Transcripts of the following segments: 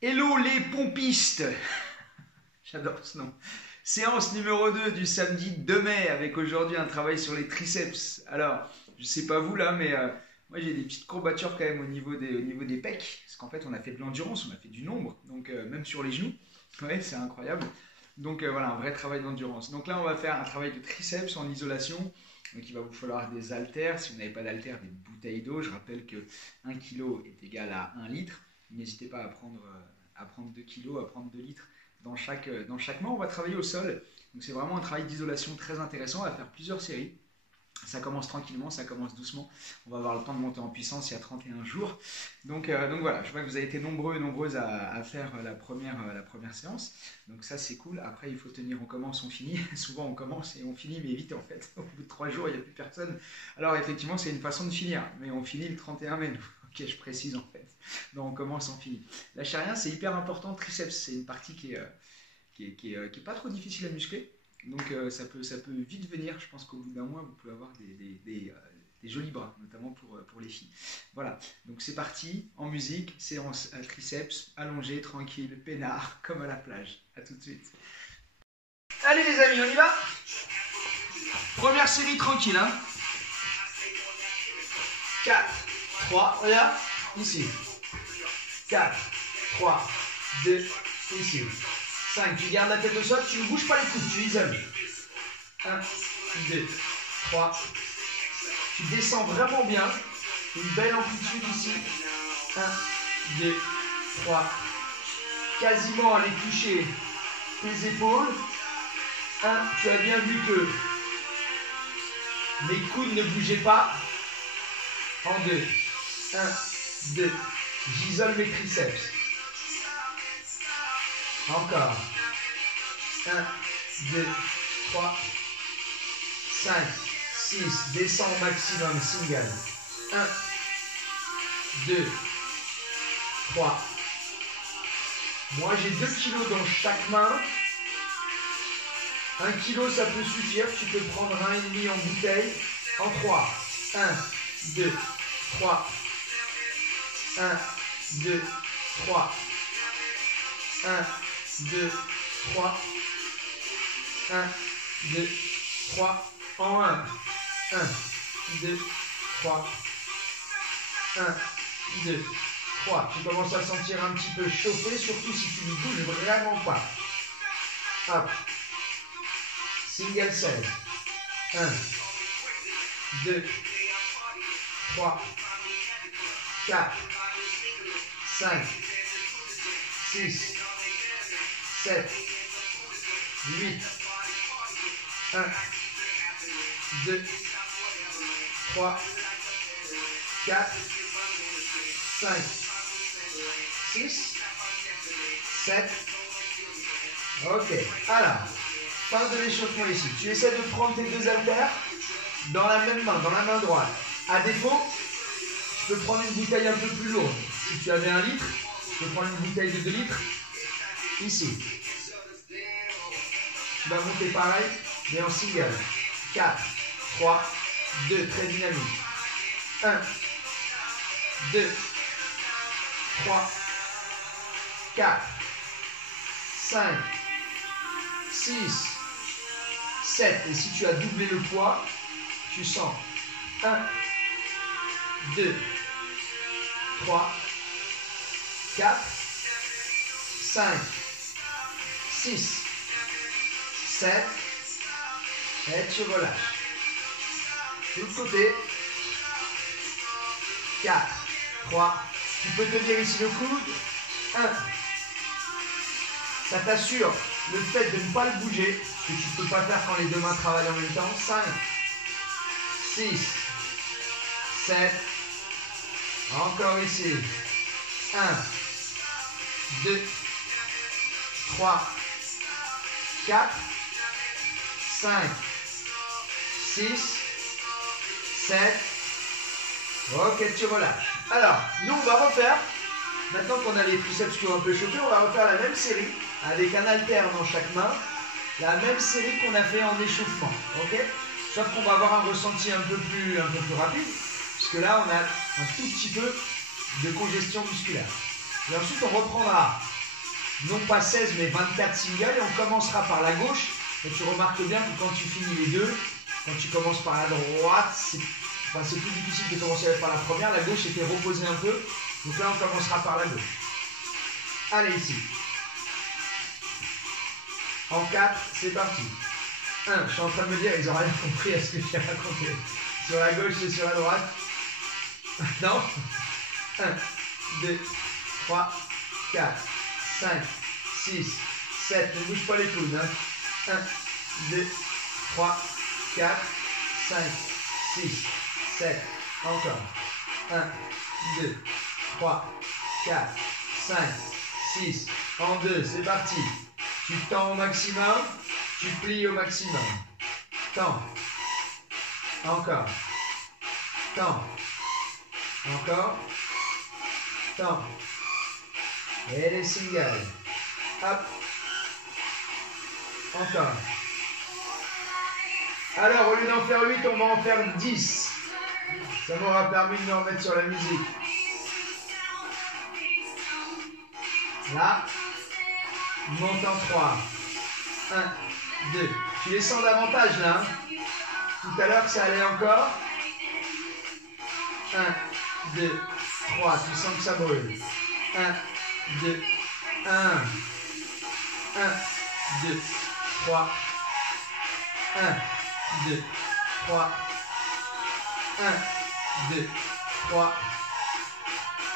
Hello les pompistes. J'adore ce nom. Séance numéro 2 du samedi 2 mai avec aujourd'hui un travail sur les triceps. Alors, je sais pas vous là, mais moi j'ai des petites courbatures quand même au niveau des pecs. Parce qu'en fait on a fait de l'endurance, on a fait du nombre, donc même sur les genoux. Ouais, c'est incroyable. Donc voilà, un vrai travail d'endurance. Donc là on va faire un travail de triceps en isolation. Donc il va vous falloir des haltères. Si vous n'avez pas d'haltères, des bouteilles d'eau. Je rappelle que 1 kg est égal à 1 litre. N'hésitez pas à prendre 2 kg, à prendre 2 litres dans chaque main. On va travailler au sol. Donc c'est vraiment un travail d'isolation très intéressant. On va faire plusieurs séries. Ça commence tranquillement, ça commence doucement. On va avoir le temps de monter en puissance il y a 31 jours. Donc voilà, je vois que vous avez été nombreux et nombreuses à faire la première séance. Donc ça c'est cool. Après il faut tenir, on commence, on finit. Souvent on commence et on finit, mais vite en fait. Au bout de 3 jours, il n'y a plus personne. Alors effectivement c'est une façon de finir, mais on finit le 31 mai. Ok, je précise en fait. Donc on commence, on finit. La charrière c'est hyper important. Triceps, c'est une partie qui est pas trop difficile à muscler. Donc ça peut vite venir. Je pense qu'au bout d'un mois, vous pouvez avoir des jolis bras, notamment pour les filles. Voilà, donc c'est parti, en musique, séance à triceps, allongé, tranquille, peinard, comme à la plage. A tout de suite. Allez les amis, on y va. Première série tranquille, hein. 4, 3, regarde, ici. 4, 3, 2, ici. 5, tu gardes la tête au sol, tu ne bouges pas les coudes, tu isoles. 1, 2, 3. Tu descends vraiment bien. Une belle amplitude ici. 1, 2, 3. Quasiment aller toucher tes épaules. 1, tu as bien vu que mes coudes ne bougeaient pas. En 2, 1, 2. J'isole mes triceps. Encore. 1, 2, 3, 5, 6. Descends au maximum. Single. 1, 2, 3. Moi, j'ai 2 kg dans chaque main. 1 kg, ça peut suffire. Tu peux prendre 1,5 en bouteille. En 3. 1, 2, 3. 1, 2, 3. 1, 2, 3, 1, 2, 3, en 1, 1, 2, 3, 1, 2, 3. Tu commences à sentir un petit peu chauffé, surtout si tu ne bouges vraiment pas. Hop. Single 16. 1, 2, 3, 4, 5, 6, 7, 8, 1, 2, 3, 4, 5, 6, 7. Ok, alors, fin de l'échauffement ici. Tu essaies de prendre tes 2 haltères dans la même main, dans la main droite. À défaut, tu peux prendre une bouteille un peu plus lourde. Si tu avais 1 litre, tu peux prendre une bouteille de 2 litres. Ici. Tu vas monter pareil, mais en single. 4, 3, 2, très dynamique. 1, 2, 3, 4, 5, 6, 7. Et si tu as doublé le poids, tu sens 1, 2, 3, 4, 5, 6, 7, et tu relâches. De l'autre côté, 4, 3, tu peux tenir ici le coude, 1, ça t'assure le fait de ne pas le bouger, ce que tu ne peux pas faire quand les 2 mains travaillent en même temps, 5, 6, 7, encore ici, 1, 2, 3, 4, 5, 6, 7. Ok, tu relâches. Alors, nous, on va refaire. Maintenant qu'on a les triceps qui ont un peu chauffé, on va refaire la même série avec un haltère dans chaque main. La même série qu'on a fait en échauffement. Ok? Sauf qu'on va avoir un ressenti un peu plus rapide. Parce que là, on a un tout petit peu de congestion musculaire. Et ensuite, on reprendra non pas 16 mais 24 singles et on commencera par la gauche. Et tu remarques bien que quand tu finis les deux, quand tu commences par la droite, c'est plus difficile de commencer par la première. La gauche était reposée un peu. Donc là, on commencera par la gauche. Allez, ici. En 4, c'est parti. 1, je suis en train de me dire, ils n'ont rien compris à ce que j'ai raconté. Sur la gauche et sur la droite. Non. 1, 2, 3, 4, 5, 6, 7. Ne bouge pas les coudes. 1, 2, 3, 4, 5, 6, 7. Encore. 1, 2, 3, 4, 5, 6. En 2, c'est parti. Tu tends au maximum, tu plies au maximum. Tends. Encore. Tends. Encore. Tends. Et les singles. Hop. Encore. Alors, au lieu d'en faire 8, on va en faire 10. Ça m'aura permis de me remettre sur la musique. Là. Monte en 3. 1, 2. Tu les sens davantage là. Hein. Tout à l'heure, ça allait encore. 1, 2, 3. Tu sens que ça brûle. 1, 2, 1. 1, 2, 3. 1, 2, 3. 1, 2, 3.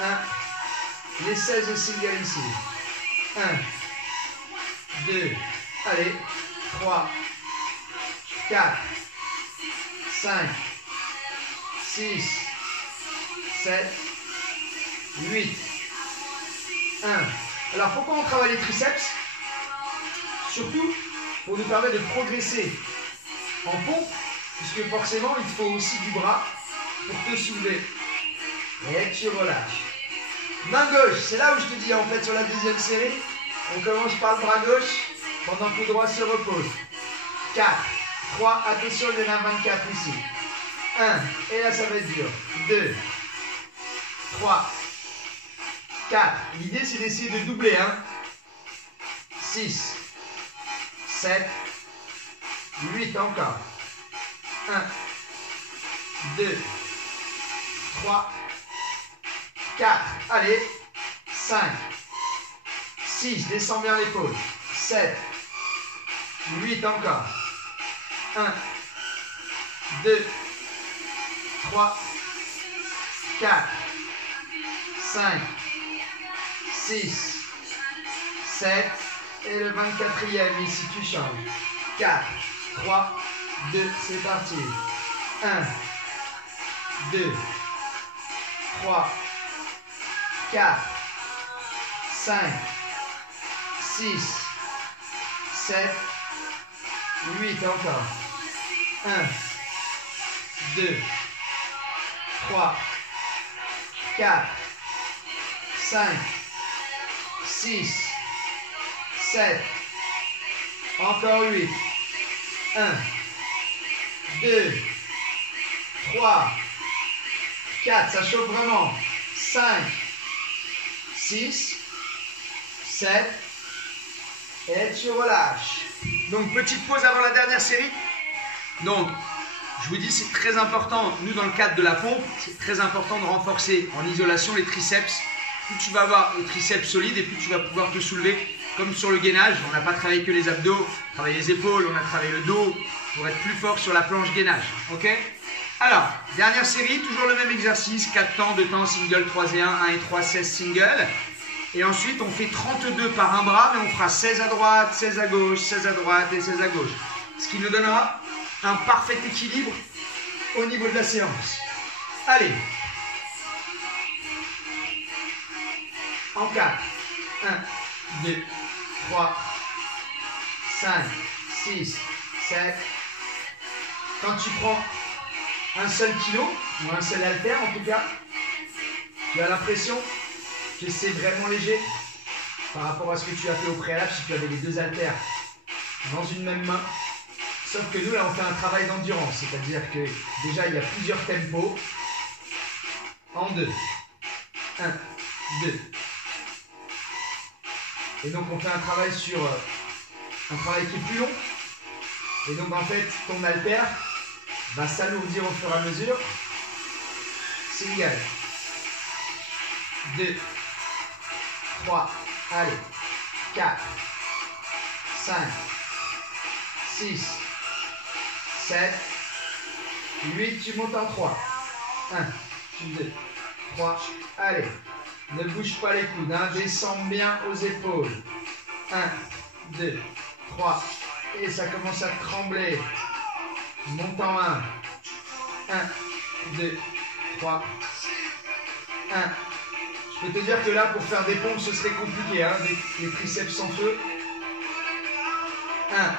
1. Les 16 singles ici. 1, 2, allez, 3, 4, 5, 6, 7, 8, 1. Alors pourquoi on travaille les triceps? Surtout pour nous permettre de progresser en pompe, puisque forcément il faut aussi du bras pour te soulever. Et tu relâches. Main gauche, c'est là où je te dis en fait sur la deuxième série. On commence par le bras gauche, pendant que le droit se repose. 4, 3, attention, il y en a 24 ici. 1, et là ça va être dur. 2, 3, 4. L'idée c'est d'essayer de doubler. 6, 7, 8 encore. 1, 2, 3, 4. Allez, 5. 6, descends bien l'épaule. 7, 8 encore. 1, 2, 3, 4, 5, 6, 7. Et le 24e, ici tu changes. 4, 3, 2, c'est parti. 1, 2, 3, 4, 5, 6, 7, 8 encore. 1, 2, 3, 4, 5, 6, 7, encore 8. 1, 2, 3, 4, ça chauffe vraiment. 5, 6, 7, et tu relâches. Donc, petite pause avant la dernière série. Donc, je vous dis, c'est très important, nous dans le cadre de la pompe, c'est très important de renforcer en isolation les triceps. Plus tu vas avoir les triceps solides et plus tu vas pouvoir te soulever. Comme sur le gainage, on n'a pas travaillé que les abdos, on a travaillé les épaules, on a travaillé le dos pour être plus fort sur la planche gainage. Ok? Alors, dernière série, toujours le même exercice, 4 temps, 2 temps, single, 3 et 1, 1 et 3, 16 single. Et ensuite, on fait 32 par un bras, mais on fera 16 à droite, 16 à gauche, 16 à droite et 16 à gauche. Ce qui nous donnera un parfait équilibre au niveau de la séance. Allez. En 4. 1, 2, 3, 5, 6, 7. Quand tu prends un seul kilo, ou un seul haltère en tout cas, tu as l'impression que c'est vraiment léger par rapport à ce que tu as fait au préalable si tu avais les deux haltères dans une même main. Sauf que nous, là, on fait un travail d'endurance, c'est-à-dire que déjà, il y a plusieurs tempos. En 2. 1, 2. Et donc on fait un travail sur un travail qui est plus long. Et donc en fait, ton haltère va s'alourdir au fur et à mesure. Single. 2, 3, allez, 4, 5, 6, 7, 8, tu montes en 3. 1, 2, 3, allez. Ne bouge pas les coudes, hein. Descends bien aux épaules. 1, 2, 3, et ça commence à trembler. Monte en 1. 1, 2, 3, 1. Je peux te dire que là, pour faire des pompes, ce serait compliqué, hein. Les triceps sans feu. 1,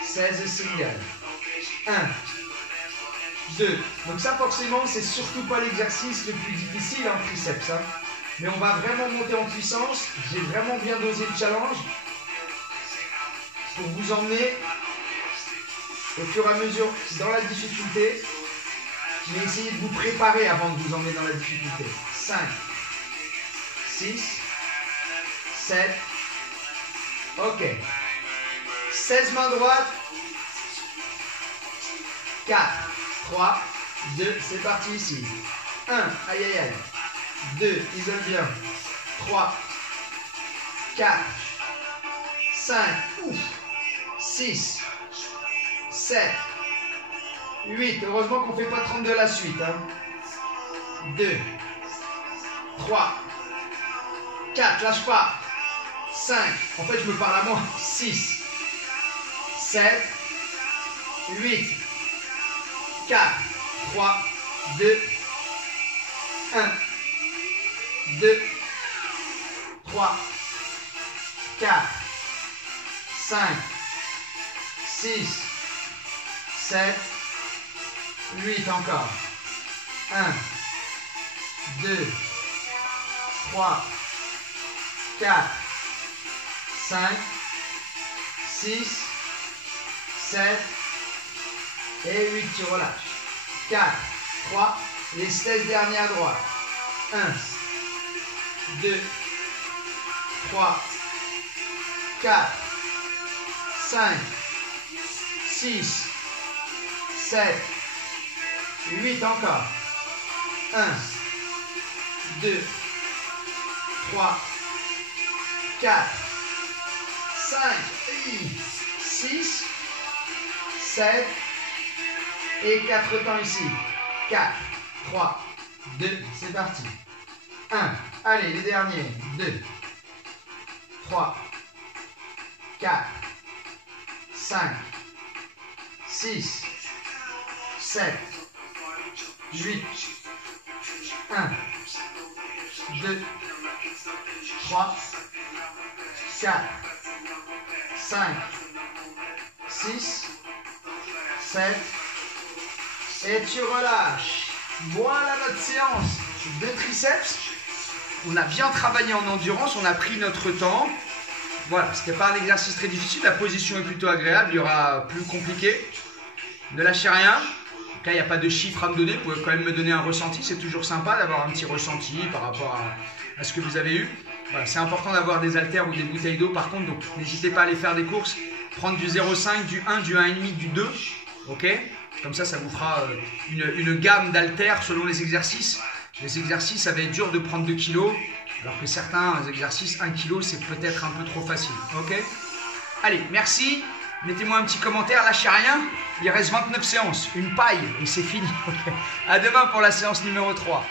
16 single. 1, 2. Donc ça, forcément, c'est surtout pas l'exercice le plus difficile en triceps, hein. Mais on va vraiment monter en puissance. J'ai vraiment bien dosé le challenge pour vous emmener au fur et à mesure dans la difficulté. Mais essayez de vous préparer avant de vous emmener dans la difficulté. 5, 6, 7, ok. 16 mains droites. 4, 3, 2, c'est parti ici. 1, aïe aïe aïe. 2, isole bien. 3, 4, 5, ouf. 6, 7, 8. Heureusement qu'on ne fait pas 32 la suite. Hein. 2, 3, 4, lâche pas. 5, en fait je me parle à moi. 6, 7, 8, 4, 3, 2, 1, 2, 3, 4, 5, 6, 7, 8 encore. 1, 2, 3, 4, 5, 6, 7 et 8. Tu relâches. 4, 3, les 16 derniers à droite. 1, 2, 3, 4, 5, 6, 7, 8 encore. 1, 2, 3, 4, 5, 6, 7 et 4 temps ici. 4, 3, 2, c'est parti. 1, allez, les derniers. 2, 3, 4, 5, 6, 7, 8, 1, 2, 3, 4, 5, 6, 7, et tu relâches. Voilà notre séance de triceps. On a bien travaillé en endurance, on a pris notre temps. Voilà, ce n'était pas un exercice très difficile, la position est plutôt agréable, il y aura plus compliqué. Ne lâchez rien. Donc là, il n'y a pas de chiffres à me donner, vous pouvez quand même me donner un ressenti, c'est toujours sympa d'avoir un petit ressenti par rapport à ce que vous avez eu. Voilà, c'est important d'avoir des haltères ou des bouteilles d'eau par contre, donc n'hésitez pas à aller faire des courses, prendre du 0,5, du 1, du 1,5, du 2, ok? Comme ça vous fera une gamme d'haltères selon les exercices. Les exercices, ça va être dur de prendre 2 kg, alors que certains exercices, 1 kg, c'est peut-être un peu trop facile, ok? Allez, merci. Mettez-moi un petit commentaire, lâchez rien. Il reste 29 séances, une paille et c'est fini. Okay. À demain pour la séance numéro 3.